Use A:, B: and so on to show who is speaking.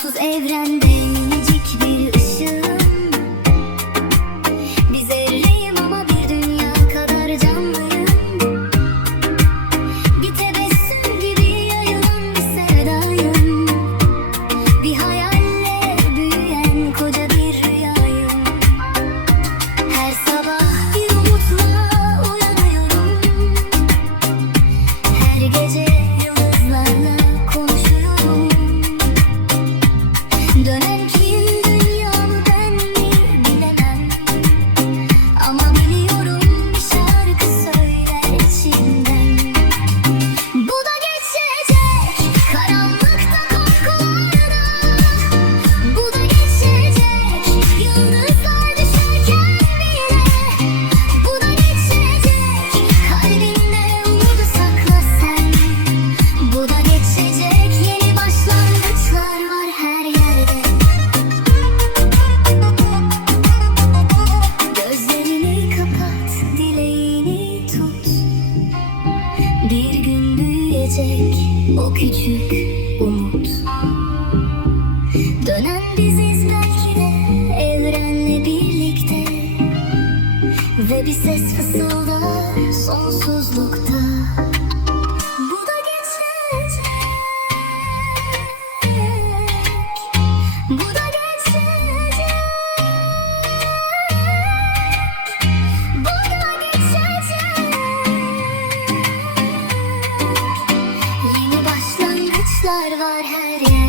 A: sonsuz evrende tek o küçük umut. Dönen biziz belki de evrenle birlikte. Ve bir ses fısıldar sonsuzlukta. start of our.